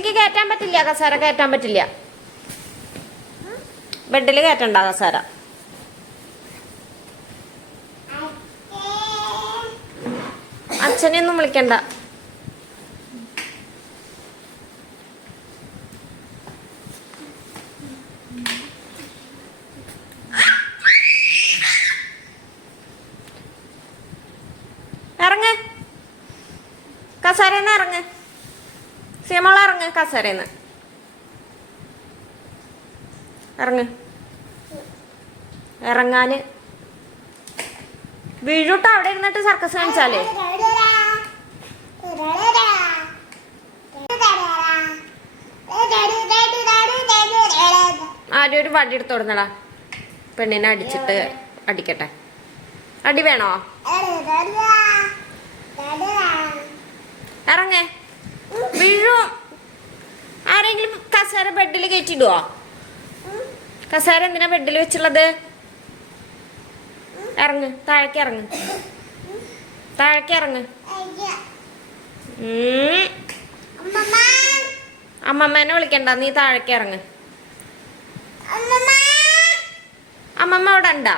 ബെഡിലേക്ക് കയറ്റാൻ പറ്റില്ല, കസേര കയറ്റാൻ പറ്റില്ല. ബെഡിൽ കയറ്റണ്ട കസേര. അച്ഛനെയൊന്നും വിളിക്കണ്ട. ഇറങ്ങ്, കസേരന്ന് ഇറങ്ങ്. സീമോള ഇറങ്ങ്, കസേരന്ന് ഇറങ്ങ്. ഇറങ്ങാന് വീഴൂട്ടോ. അവിടെ ഇരുന്നിട്ട് സർക്കസ് കാണിച്ചാലേ. ആരും ഒരു വടി എടുത്ത് കൊടുന്നടാ. പെണ്ണിനെ അടിച്ചിട്ട് അടിക്കട്ടെ. അടി വേണോ? ഇറങ്ങേ, വീഴും. ആരെങ്കിലും കസേര ബെഡിൽ കയറ്റിടുവോ? കസേര എന്തിനാ ബെഡിൽ വെച്ചുള്ളത്? ഇറങ്ങ്, താഴേക്ക് ഇറങ്ങ്, താഴേക്ക് ഇറങ്ങ്. അമ്മമ്മേനെ വിളിക്കണ്ട, നീ താഴേക്ക് ഇറങ്ങ്. അമ്മമ്മ അവിടെ ഉണ്ടാ?